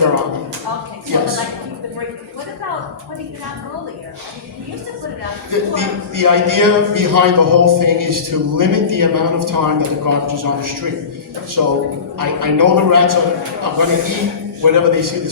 they're on. Okay, so Yes. then I can keep the break. What about putting it out earlier? I mean, we used to put it out The, before. the idea behind the whole thing is to limit the amount of time that the garbage is on the street. So I know the rats are gonna eat whatever they see the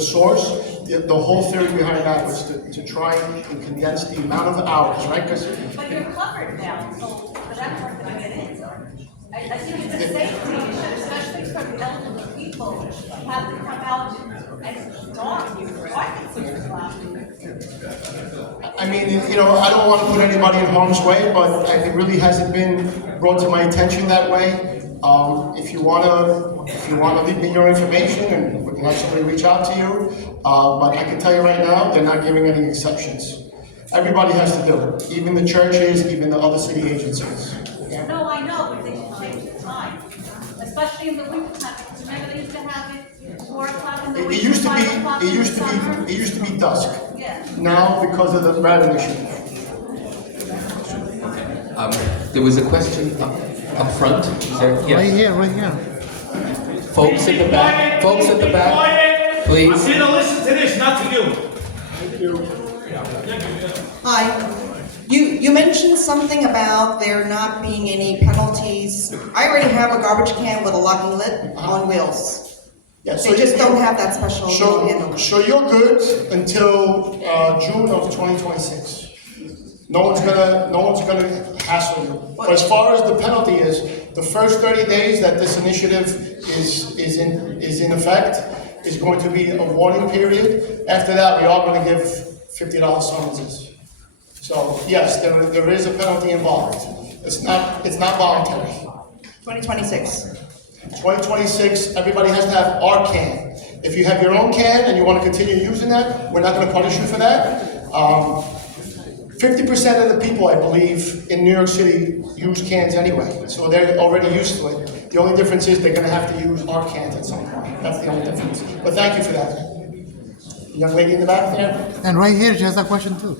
source. The whole theory behind that was to try and condense the amount of hours, right? Because But you're covered now, so for that part to get in. I think it's a safety issue, especially for the elderly people, who have to come out and dog you. I can see the glass. I mean, you know, I don't want to put anybody in harm's way, but it really hasn't been brought to my attention that way. If you wanna leave me your information, and we can have somebody reach out to you. But I can tell you right now, they're not giving any exceptions. Everybody has to do it, even the churches, even the other city agencies. Yeah? No, I know, but they should change the time, especially in the winter time, because remember they used to have it 4 o'clock in the winter, It used to 5 o'clock in the summer? be, it used to be dusk. Yeah. Now, because of the rat issue. There was a question up front. Is there? Yes. Right here. Folks at the back. Folks at the back. Please. I'm here to listen to this, not to you. Hi. You mentioned something about there not being any penalties. I already have a garbage can with a locking lid on wheels. Yeah, They just don't have that special handle. So you're good until June of 2026. No one's gonna hassle you. But as far as the penalty is, the first 30 days that this initiative is in effect is going to be a warning period. After that, we are going to give $50 summonses. So yes, there is a penalty involved. It's not voluntary. 2026. 2026, everybody has to have our can. If you have your own can and you want to continue using that, we're not going to punish you for that. 50% of the people, I believe, in New York City use cans anyway, so they're already used to it. The only difference is they're going to have to use our cans at some point. That's the only difference. But thank you for that. Young lady in the back there? And right here, she has a question too.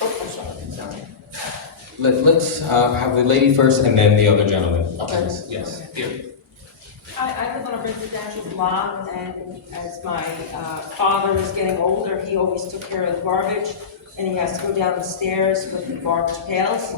Oh, I'm sorry. Let's have the lady first and then the other gentleman. Okay. Yes. Here. I live on a residential block, and as my father is getting older, he always took care of the garbage, and he has to go down the stairs with the garbage pails.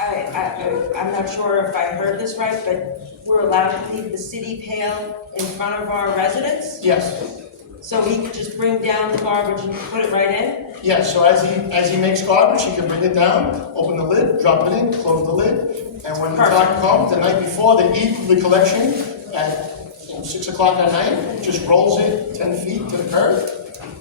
I'm not sure if I heard this right, but we're allowed to leave the city pail in front of our residence? Yes. So he could just bring down the garbage and put it right in? Yes, so as he makes garbage, he can bring it down, open the lid, drop it in, close the lid, and when the time comes, the night before, they eat the collection at 6 o'clock at night, just rolls it 10 feet to the curb,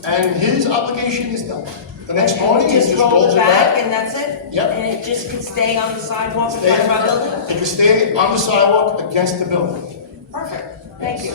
and his obligation is done. The next morning, he just rolls it back. And that's it? Yep. And it just can stay on the sidewalk in Stay- front of our building? It can stay on the sidewalk against the building. Perfect, thank you.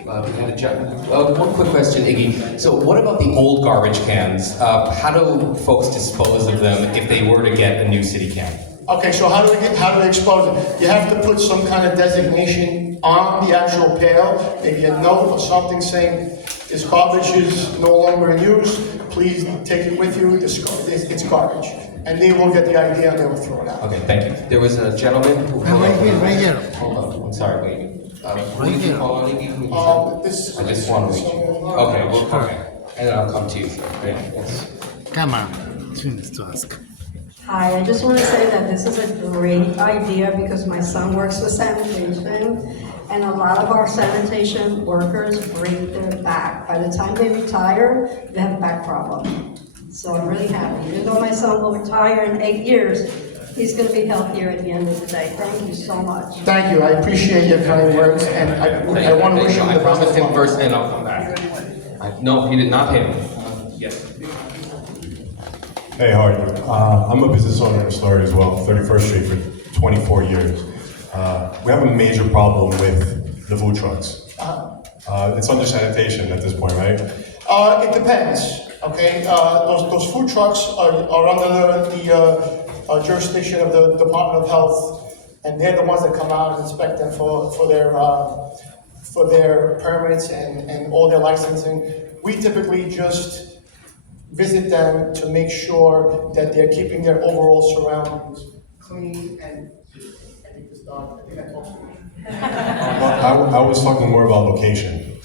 We had a gentleman. One quick question, Iggy. So what about the old garbage cans? How do folks dispose of them if they were to get a new city can? Okay, so how do we expose it? You have to put some kind of designation on the actual pail, maybe a note or something saying, this garbage is no longer in use, please take it with you, it's garbage. And they will get the idea and they will throw it out. Okay, thank you. There was a gentleman who... And right here. Hold on, I'm sorry, wait. Who did you here. call on, Iggy? Who did you say? This. I just want to reach you. Okay, well, okay. And then I'll come to you, sir. Yes. Come on, she needs to ask. Hi, I just want to say that this is a great idea because my son works with sanitation, and a lot of our sanitation workers break their back. By the time they retire, they have a back problem. So I'm really happy. Even though my son will retire in 8 years, he's going to be healthier at the end of the day. Thank you so much. Thank you, I appreciate your kind words, and I want to wish you the I best promised of him luck. first, and I'll come back. No, he did not hit him. Yes. Hey, how are you? I'm a business owner in Astoria as well, 31st Street for 24 years. We have a major problem with the food trucks. It's under sanitation at this point, right? It depends, okay? Those food trucks are under the jurisdiction of the Department of Health, and they're the ones that come out and inspect them for their permits and all their licensing. We typically just visit them to make sure that they're keeping their overall surroundings clean and I think this dog, I think I talked to him. Well, I was talking more about location.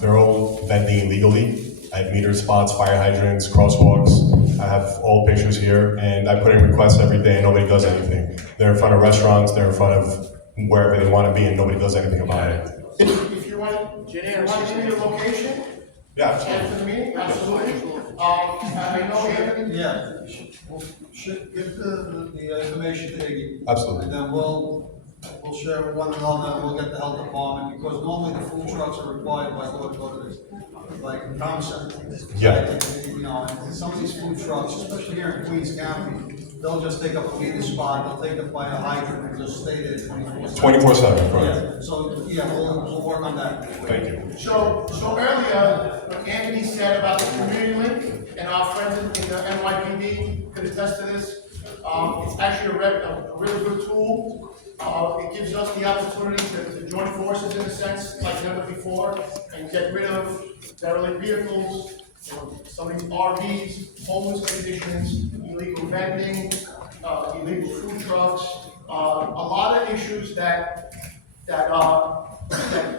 They're all vending illegally at meter spots, fire hydrants, crosswalks. I have all pictures here, and I put in requests every day, and nobody does anything. They're in front of restaurants, they're in front of wherever they want to be, and nobody does anything about it. If you want to give me the location, Yeah, after the meeting, absolutely. I know Anthony. Yeah, should give the information to Iggy. absolutely. And then we'll share with one another, and we'll get the health department, because normally the food trucks are required by law to go to this, like, town center. Yeah. You know, and some of these food trucks, especially here in Queens County, they'll just take up a meeting spot, they'll take it by a hydrant and just stay there 24/7, correct? Yeah, so, yeah, we'll work on that. Thank you. So earlier, what Anthony said about the community link, and our friends in the NYPD could attest to this, it's actually a really good tool. It gives us the opportunity to join forces in a sense, like never before, and get rid of derelict vehicles, some of these RVs, homeless conditions, illegal vending, illegal food trucks, a lot of issues that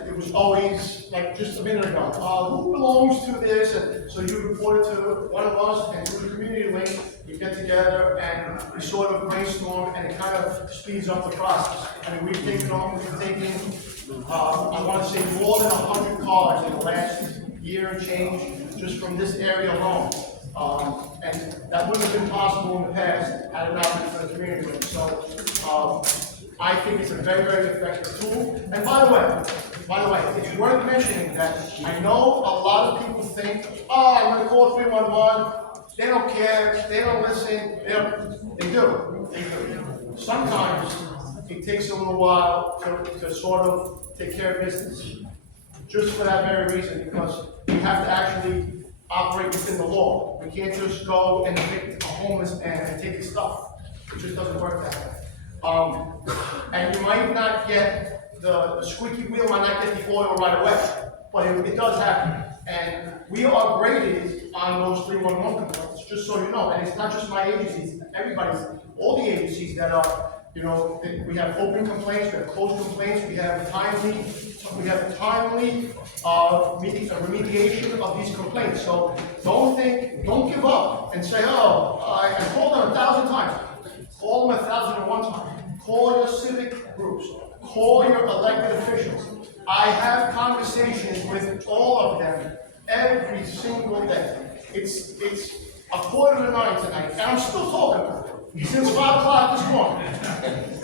it was always, like just a minute ago, who belongs to this? And so you report it to one of us, and through the community link, we get together and we sort of brainstorm, and it kind of speeds up the process. I mean, we've taken, I want to say more than 100 cars in the last year and change, just from this area alone. And that wouldn't have been possible in the past had it not been for the community link. So, I think it's a very, very effective tool. And by the way, it's worth mentioning that I know a lot of people think, oh, I'm gonna call 311, they don't care, they don't listen, they do. Sometimes it takes a little while to sort of take care of business. Just for that very reason, because we have to actually operate within the law. We can't just go and pick a homeless man and take his stuff. It just doesn't work that way. And you might not get the squeaky wheel, might not get the oil right away, but it does happen. And we are graded on those 311 complaints, just so you know. And it's not just my agencies, all the agencies that are, we have open complaints, we have closed complaints, we have timely remediation of these complaints. So don't give up and say, oh, I called them 1,000 times. Call them 1,001 times. Call your civic groups. Call your elected officials. I have conversations with all of them every single day. It's 8:45 tonight, and I'm still talking about it since 5 o'clock this morning.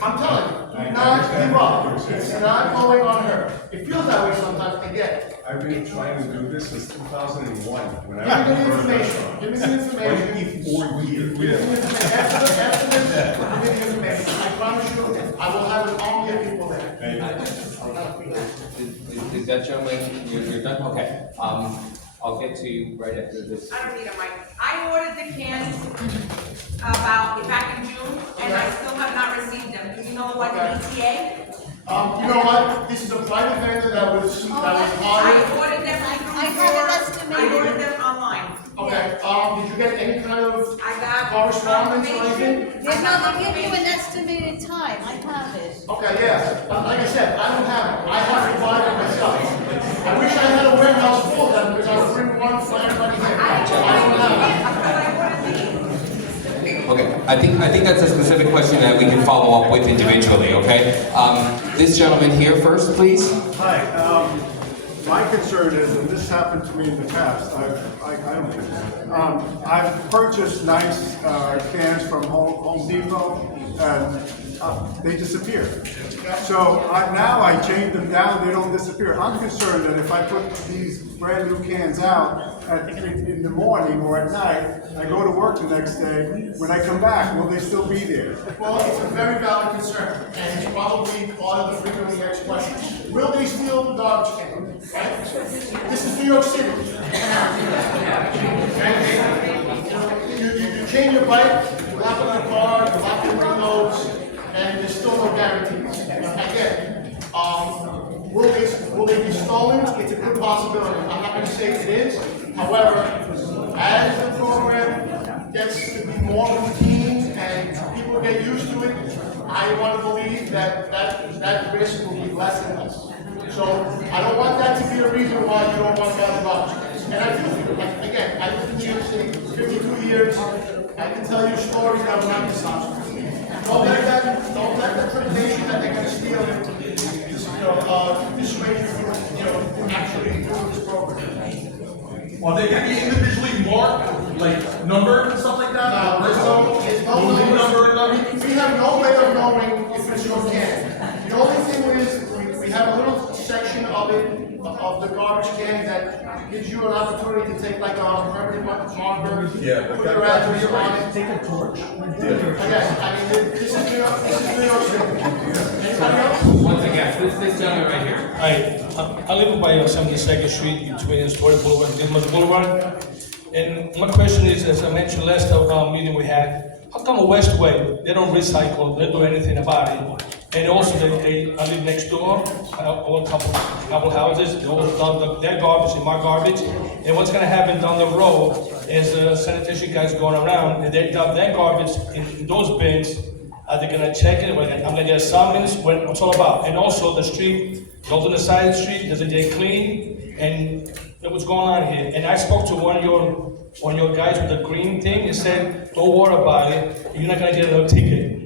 I'm telling you, do not give up. It's not going on her. It feels that way sometimes. I get it. I've been trying to do this since 2001. When Give me the information. Give me the information. 24 years. After this, give me the information. I promise you, I will have an army of people there. Is that gentleman, you're done? Okay. I'll get to you right after this. I don't need a mic. I ordered the cans back in June, and I still have not received them. Do you know what the ETA? You know what? This is a private vendor that was hired. I ordered them. I have an estimated. I ordered them online. Okay, did you get any kind of I got correspondence or anything? They give you an estimated time, I have it. Okay, yeah, like I said, I don't have it, I have to buy it myself. I wish I had a warehouse full of them, because I would bring one for everybody here. I don't have it. Okay, I think that's a specific question that we can follow up with individually, okay? This gentleman here first, please. Hi, my concern is, and this happened to me in the past, I've purchased nice cans from Home Depot, and they disappear. So now I chain them down, they don't disappear. I'm concerned that if I put these brand new cans out in the morning or at night, I go to work the next day, when I come back, will they still be there? Well, it's a very valid concern, and it's probably part of the frequently asked question. Will they steal the garbage can? Right? This is New York City. You change your bike, you lock up the car, you lock your windows, and there's still no guarantees. Again, will they be stolen? It's a good possibility. I'm not going to say it is. However, as the program gets to be more routine and people get used to it, I want to believe that risk will be less and less. So I don't want that to be a reason why you don't want that garbage cans. And I feel for you, like, again, I lived in New York City 52 years, I can tell you stories that will not be stopped. Don't let the trepidation that they're gonna steal it, dissuade you from, actually doing this program. Are they gonna be individually marked, like numbered and stuff like that? No, there's no number and we have no way of knowing if it's your can. The only thing is, we have a little section of it, of the garbage can that gives you an opportunity to take like a permanent marker, put your address on it. Take a torch. Yes, I mean, this is New York City. Anybody else? Once again, this gentleman right here. Hi, I live by 72nd Street between Astoria Boulevard and Dilma Boulevard. And my question is, as I mentioned last meeting we had, how come Westway, they don't recycle, they don't do anything about it? And also, I live next door, I own a couple houses, they all dump their garbage in my garbage. And what's gonna happen down the road is sanitation guys going around, and they dump their garbage in those bins. Are they gonna check it? I'm gonna get a summons, what's all about? And also the street, goes on the side of the street, does it get clean? And what's going on here? And I spoke to one of your guys with the green thing, and said, don't worry about it, you're not gonna get a ticket.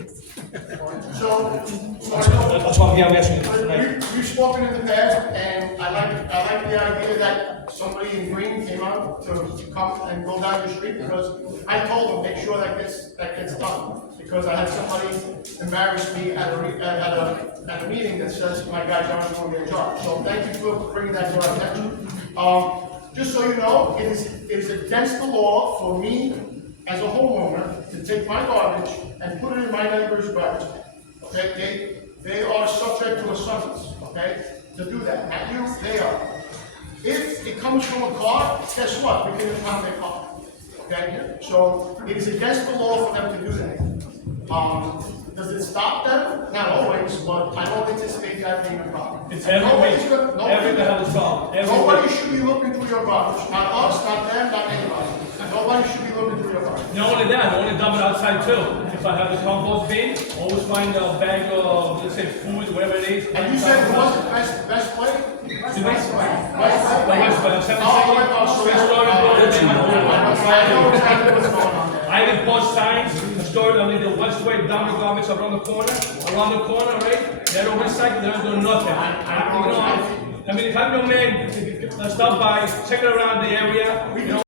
So That's why I'm here, I'm asking you tonight. You've spoken in the past, and I like the idea that somebody in green came out to come and go down the street, because I told them, make sure that gets done. Because I had somebody embarrass me at a meeting that says my guys aren't doing their job. So thank you for bringing that to our attention. Just so you know, it is against the law for me as a homeowner to take my garbage and put it in my neighbor's garbage. Okay, they are subject to a summons, okay, to do that. Not you, they are. If it comes from a car, guess what? We can impound their car. Okay, so it is against the law for them to do that. Does it stop them? Not always, but I don't anticipate that being a problem. It's every week they have a problem. Nobody should be looking through your garbage. Not us, not them, not anybody. Nobody should be looking through your garbage. Not only that, I only dump it outside too. If I have a compost bin, always find a bag of, let's say, food, whatever it is. And you said it was the best way? The best way. I even post signs, stored on the Westway, down the garbage around the corner, right? They don't recycle, they don't do nothing. I mean, if I'm your man, stop by, check it around the area,